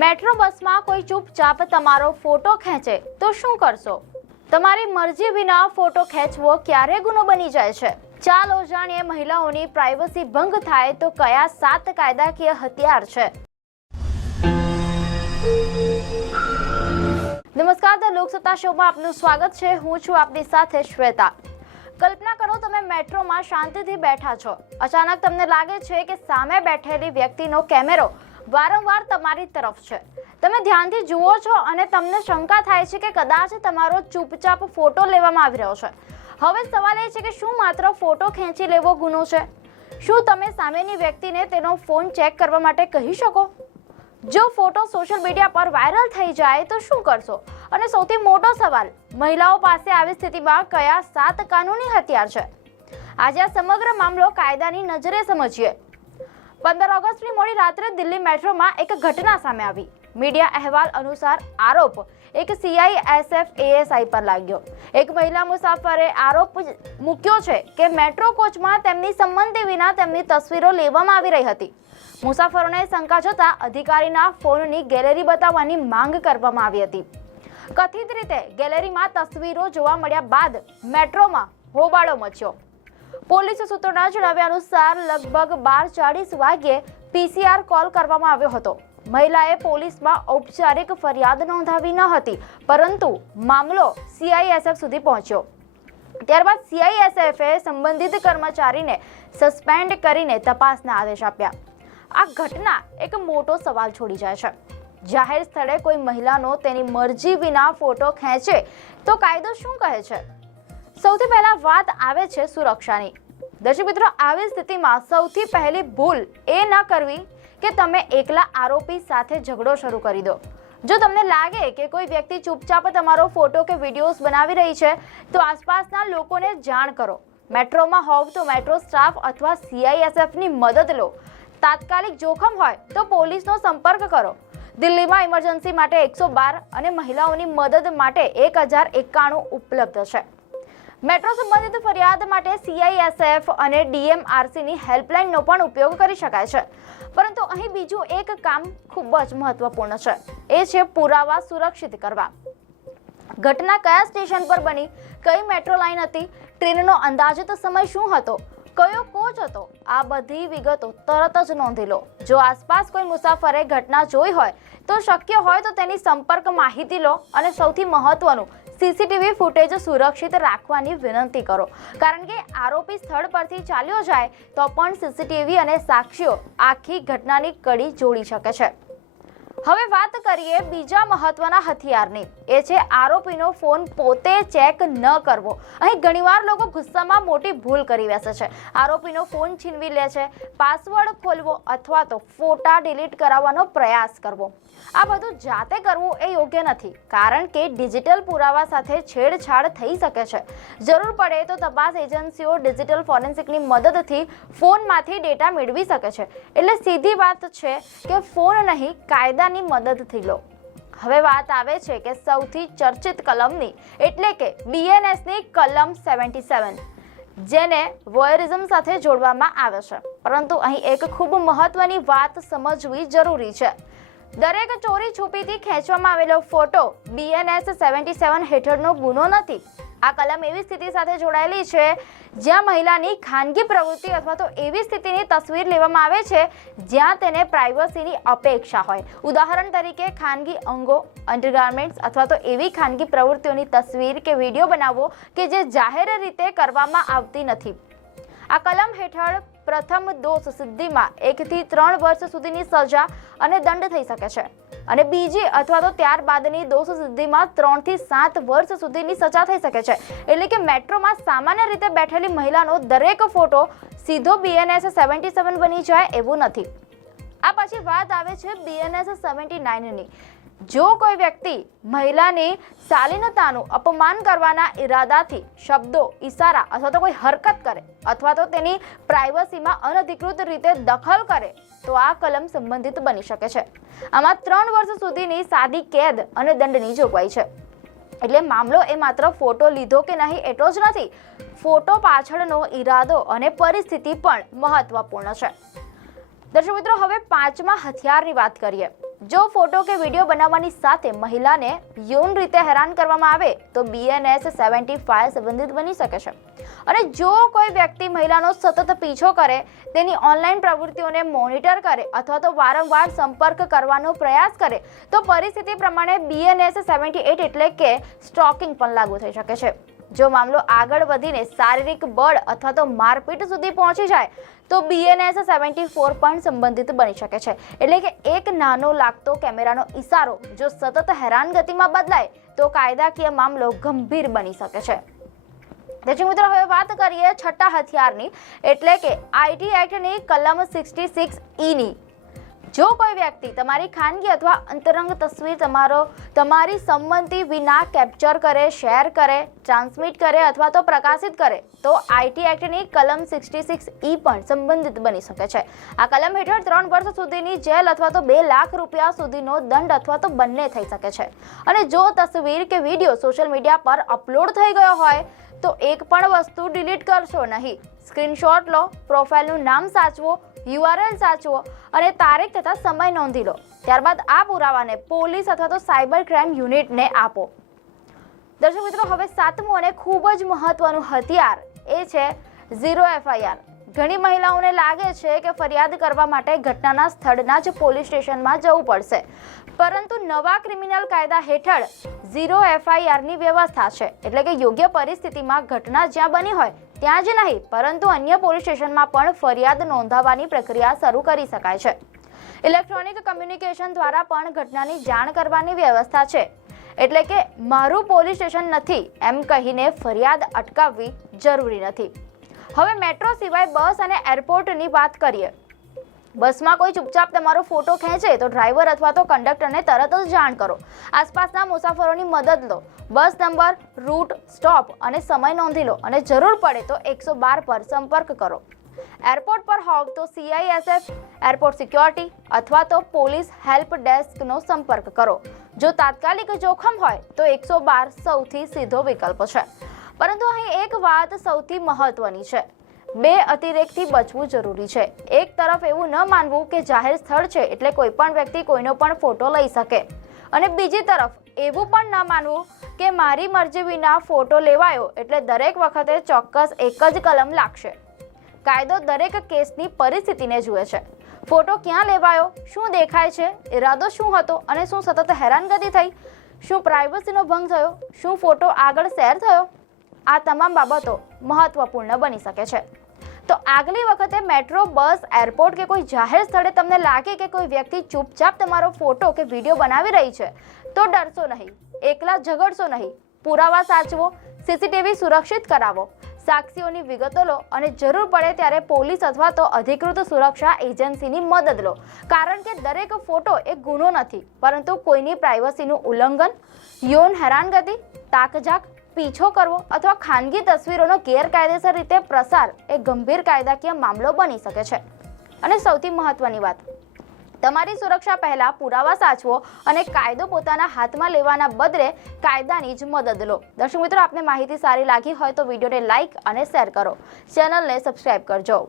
Metro બસમાં કોઈ ચૂપચાપ તમારો ફોટો ખેંચે તો શું કરશો? તમારી મરજી વિના ફોટો ખેંચવો ક્યારે ગુનો બની જાય છે? ચાલો જાણીએ મહિલાઓની પ્રાઇવસી ભંગ થાય તો કયા 7 કાયદાકીય હથિયાર છે। નમસ્કાર, ધ લોકસત્તા શોમાં આપનું સ્વાગત છે। હું છું આપની સાથે શ્વેતા। કલ્પના કરો, તમે મેટ્રોમાં શાંતિથી બેઠા છો। અચાનક તમને લાગે છે કે સામે બેઠેલી વ્યક્તિનો કેમેરો વારંવાર તમારી તરફ છે। તમે ધ્યાનથી જુઓ છો અને તમને શંકા થાય છે કે કદાચ તમારો ચૂપચાપ ફોટો લેવામાં આવી રહ્યો છે। હવે સવાલ એ છે કે શું માત્ર ફોટો ખેંચી લેવો ગુનો છે? શું તમે સામેની વ્યક્તિને તેનો ફોન ચેક કરવા માટે કહી શકો? જો ફોટો સોશિયલ મીડિયા પર વાયરલ થઈ જાય તો શું કરશો? અને સૌથી મોટો સવાલ, મહિલાઓ પાસે આવી સ્થિતિમાં કયા 7 કાનૂની હથિયાર છે? આજે આ સમગ્ર મામલો કાયદાની નજરે સમજીએ। 15 ઓગસ્ટની મોડી રાત્રે દિલ્હી મેટ્રોમાં એક ઘટના સામે આવી। મીડિયા અહેવાલ અનુસાર આરોપ એક CISF ASI પર લાગ્યો। એક મહિલા મુસાફરે આરોપ મૂક્યો છે કે મેટ્રો કોચમાં તેમની સંમતિ વિના તેમની તસવીરો લેવામાં આવી રહી હતી। મુસાફરોને શંકા જતા અધિકારીના ફોનની ગેલેરી બતાવવાની માંગ કરવામાં આવી હતી। કથિત રીતે ગેલેરીમાં તસવીરો જોવા મળ્યા બાદ મેટ્રોમાં હોબાળો મચ્યો। પોલીસ સૂત્રોના જણાવ્યા અનુસાર લગભગ 12:40 વાગ્યે PCR કોલ કરવામાં આવ્યો હતો। મહિલાએ પોલીસમાં ઔપચારિક ફરિયાદ નોંધાવી ન હતી, પરંતુ મામલો CISF સુધી પહોંચ્યો। ત્યારબાદ CISFએ સંબંધિત કર્મચારીને સસ્પેન્ડ કરીને તપાસના આદેશ આપ્યા। આ ઘટના એક મોટો સવાલ છોડી જાય છે। જાહેર સ્થળે કોઈ મહિલાનો તેની મરજી વિના ફોટો ખેંચે તો કાયદો શું કહે છે? સૌથી પહેલા વાત આવે છે સુરક્ષાની। દર્શક મિત્રો, આવી સ્થિતિમાં સૌથી પહેલી ભૂલ એ ન કરવી કે તમે એકલા આરોપી સાથે ઝઘડો શરૂ કરી દો। જો તમને લાગે કે કોઈ વ્યક્તિ ચૂપચાપ તમારો ફોટો કે વિડીયોઝ બનાવી રહી છે તો આસપાસના લોકોને જાણ કરો। મેટ્રોમાં હોવ તો મેટ્રો સ્ટાફ અથવા CISFની મદદ લો। તાત્કાલિક જોખમ હોય તો પોલીસનો સંપર્ક કરો। દિલ્હીમાં ઇમરજન્સી માટે 112 અને મહિલાઓની મદદ માટે 1091 ઉપલબ્ધ છે। મેટ્રો સંબંધિત ફરિયાદ માટે CISF અને DMRCની હેલ્પલાઇનનો પણ ઉપયોગ કરી શકાય છે। પરંતુ અહીં બીજું એક કામ ખૂબ જ મહત્વપૂર્ણ છે, એ છે પુરાવા સુરક્ષિત કરવા। ઘટના કયા સ્ટેશન પર બની, કઈ મેટ્રો લાઇન હતી, ટ્રેનનો અંદાજિત સમય શું હતો, કયો કોચ હતો, આ બધી વિગતો તરત જ નોંધી લો। જો આસપાસ કોઈ મુસાફરે ઘટના જોઈ હોય તો શક્ય હોય તો તેની સંપર્ક માહિતી લો અને સૌથી મહત્વનું, CCTV ફૂટેજ સુરક્ષિત રાખવાની વિનંતી કરો, કારણ કે આરોપી સ્થળ પરથી ચાલ્યો જાય તો પણ CCTV અને સાક્ષીઓ આખી ઘટનાની કડી જોડી શકે છે। હવે વાત કરીએ બીજા મહત્વના હથિયારની, એ છે આરોપીનો ફોન પોતે ચેક ન કરવો। અહીં ઘણીવાર લોકો ગુસ્સામાં મોટી ભૂલ કરી બેસે છે। આરોપીનો ફોન છીનવી લે છે, પાસવર્ડ ખોલવો અથવા તો ફોટા ડિલીટ કરાવવાનો પ્રયાસ કરવો। આ બધું જાતે કરવું એ યોગ્ય નથી, કારણ કે ડિજિટલ પુરાવા સાથે છેડછાડ થઈ શકે છે। જરૂર પડે તો તપાસ એજન્સીઓ ડિજિટલ ફોરેન્સિકની મદદથી ફોનમાંથી ડેટા મેળવી શકે છે। એટલે સીધી વાત છે કે ફોન નહીં, કાયદાની મદદથી લો। હવે વાત આવે છે કે સૌથી ચર્ચિત કલમની, એટલે કે BNSની કલમ 77, જેને વોયરિઝમ સાથે જોડવામાં આવે છે। પરંતુ અહીં એક ખૂબ મહત્વની વાત સમજવી જરૂરી છે। દરેક ચોરી છુપીથી ખેંચવામાં આવેલો ફોટો BNS 77 હેઠળનો ગુનો નથી। આ કલમ એવી સ્થિતિ સાથે જોડાયેલી છે જ્યાં મહિલાની ખાનગી પ્રવૃત્તિ અથવા તો એવી સ્થિતિની તસવીર લેવામાં આવે છે જ્યાં તેને પ્રાઇવસીની અપેક્ષા હોય। ઉદાહરણ તરીકે ખાનગી અંગો, અંડરગાર્મેન્ટ્સ અથવા તો એવી ખાનગી પ્રવૃત્તિઓની તસવીર કે વિડીયો બનાવવો કે જે જાહેર રીતે કરવામાં આવતી નથી। આ કલમ હેઠળ પ્રથમ દોષ સિદ્ધિમાં 1 થી 3 વર્ષ સુધીની સજા અને દંડ થઈ શકે છે, અને બીજી અથવા તો ત્યારબાદની દોષ સિદ્ધિમાં 3 થી 7 વર્ષ સુધીની સજા થઈ શકે છે। એટલે કે મેટ્રોમાં સામાન્ય રીતે બેઠેલી મહિલાનો દરેક ફોટો સીધો BNS 77 બની જાય એવું નથી। આ પછી વાત આવે છે BNS 79ની। જો કોઈ વ્યક્તિ મહિલાની શાલીનતાનું અપમાન કરવાના ઈરાદાથી શબ્દો, ઇશારા અથવા તો કોઈ હરકત કરે અથવા તો તેની પ્રાઇવસીમાં અનધિકૃત રીતે દખલ કરે તો આ કલમ સંબંધિત બની શકે છે। આમાં 3 વર્ષ સુધીની સાદી કેદ અને દંડની જોગવાઈ છે। એટલે મામલો એ માત્ર ફોટો લીધો કે નહીં એટલો જ નથી, ફોટો પાછળનો ઈરાદો અને પરિસ્થિતિ પણ મહત્વપૂર્ણ છે। દર્શક મિત્રો, હવે 5મા હથિયારની વાત કરીએ। જો ફોટો કે વિડીયો બનાવવાની સાથે મહિલાને યૌન રીતે હેરાન કરવામાં આવે તો BNS 75 સંબંધિત બની શકે છે. અને જો કોઈ વ્યક્તિ મહિલાનો સતત પીછો કરે, તેની ઓનલાઈન પ્રવૃત્તિઓને મોનિટર કરે અથવા તો વારંવાર સંપર્ક કરવાનો પ્રયાસ કરે તો પરિસ્થિતિ પ્રમાણે BNS 78 એટલે કે સ્ટોકિંગ પણ લાગુ થઈ શકે છે. જો મામલો આગળ વધીને શારીરિક બળ અથવા તો મારપીટ સુધી પહોંચી જાય તો BNS 74 પણ સંબંધિત બની શકે છે. એટલે કે એક નાનો લાગતો કેમેરાનો ઈશારો જો સતત હેરાનગતિમાં બદલાય તો કાયદાકીય મામલો ગંભીર બની શકે છે. દર્શક મિત્રો, હવે વાત કરીએ છઠ્ઠા હથિયારની એટલે કે IT એક્ટની કલમ 66E ની. જો કોઈ વ્યક્તિ તમારી ખાનગી અથવા અંતરંગ તસવીર તમારી સંમતિ વિના કેપ્ચર કરે, શેર કરે, ટ્રાન્સમિટ કરે અથવા તો પ્રકાશિત કરે તો IT એક્ટની કલમ 66E પણ સંબંધિત બની શકે છે. આ કલમ હેઠળ 3 વર્ષ સુધીની જેલ અથવા તો 2 લાખ રૂપિયા સુધીનો દંડ અથવા તો બંને થઈ શકે છે. અને જો તસવીર કે વિડીયો સોશિયલ મીડિયા પર અપલોડ થઈ ગયો હોય તો એક પણ વસ્તુ ડિલીટ કરશો નહીં. સ્ક્રીનશોટ લો, પ્રોફાઇલનું નામ સાચવો, URL સાચવો અને તારીખ તથા સમય નોંધી લો. ત્યારબાદ આ પુરાવાને પોલીસ અથવા તો સાયબર ક્રાઇમ યુનિટને આપો. દર્શક મિત્રો, હવે સાતમું અને ખૂબ જ મહત્વનું હથિયાર એ છે ઝીરો FIR. ઘણી મહિલાઓને લાગે છે કે ફરિયાદ કરવા માટે ઘટનાના સ્થળના જ પોલીસ સ્ટેશનમાં જવું પડશે, પરંતુ નવા ક્રિમિનલ કાયદા હેઠળ ઝીરો FIR ની વ્યવસ્થા છે. એટલે કે યોગ્ય પરિસ્થિતિમાં ઘટના જ્યાં બની હોય ત્યાં જ નહીં પરંતુ અન્ય પોલીસ સ્ટેશનમાં પણ ફરિયાદ નોંધાવવાની પ્રક્રિયા શરૂ કરી શકાય છે. ઇલેક્ટ્રોનિક કમ્યુનિકેશન દ્વારા પણ ઘટનાની જાણ કરવાની વ્યવસ્થા છે. એટલે કે મારું પોલીસ સ્ટેશન નથી એમ કહીને ફરિયાદ અટકાવવી જરૂરી નથી. હવે મેટ્રો સિવાય બસ અને એરપોર્ટની વાત કરીએ. બસમાં કોઈ ચૂપચાપ તમારો ફોટો ખેંચે તો ડ્રાઈવર અથવા તો કંડક્ટરને તરત જ જાણ કરો. આસપાસના મુસાફરોની મદદ લો. બસ નંબર, રૂટ, સ્ટોપ અને સમય નોંધી લો અને જરૂર પડે તો 112 પર સંપર્ક કરો. એરપોર્ટ પર હોવ તો CISF, એરપોર્ટ સિક્યોરિટી અથવા તો પોલીસ હેલ્પ ડેસ્કનો સંપર્ક કરો. જો તાત્કાલિક જોખમ હોય તો 112 સૌથી સીધો વિકલ્પ છે. પરંતુ અહીં એક વાત સૌથી મહત્વની છે. બે અતિરેકથી બચવું જરૂરી છે. એક તરફ એવું ન માનવું કે જાહેર સ્થળ છે એટલે કોઈ પણ વ્યક્તિ કોઈનો પણ ફોટો લઈ શકે અને બીજી તરફ એવું પણ ન માનવું કે મારી મરજી વિના ફોટો લેવાયો એટલે દરેક વખતે ચોક્કસ એક જ કલમ લાગશે. કાયદો દરેક કેસની પરિસ્થિતિને જુએ છે. ફોટો ક્યાં લેવાયો, શું દેખાય છે, ઇરાદો શું હતો અને શું સતત હેરાનગતિ થઈ, શું પ્રાઇવસીનો ભંગ થયો, શું ફોટો આગળ શેર થયો, આ તમામ બાબતો મહત્વપૂર્ણ બની શકે છે. તો આગલી વખતે મેટ્રો, બસ, એરપોર્ટ કે કોઈ જાહેર સ્થળે તમને લાગે કે કોઈ વ્યક્તિ ચૂપચાપ તમારો ફોટો કે વિડીયો બનાવી રહી છે તો ડરશો નહીં, એકલા ઝઘડશો નહીં. પુરાવા સાચવો, CCTV સુરક્ષિત કરાવો, સાક્ષીઓની વિગતો લો અને જરૂર પડે ત્યારે પોલીસ અથવા તો અધિકૃત સુરક્ષા એજન્સીની મદદ લો. કારણ કે દરેક ફોટો એક ગુનો નથી પરંતુ કોઈની પ્રાઇવસીનું ઉલ્લંઘન, યૌન હેરાનગતિ, તાકઝાક, પીછો કરવો અથવા ખાનગી તસવીરોનો ગેરકાયદેસર રીતે પ્રસાર એ ગંભીર કાયદાકીય મામલો બની શકે છે. અને સૌથી મહત્વની વાત, તમારી સુરક્ષા પહેલા પુરાવા સાચવો અને કાયદો પોતાના હાથમાં લેવાના બદલે કાયદાની જ મદદ લો. દર્શક મિત્રો, આપને માહિતી સારી લાગી હોય તો વિડીયોને લાઇક અને શેર કરો. ચેનલને સબસ્ક્રાઇબ કરજો.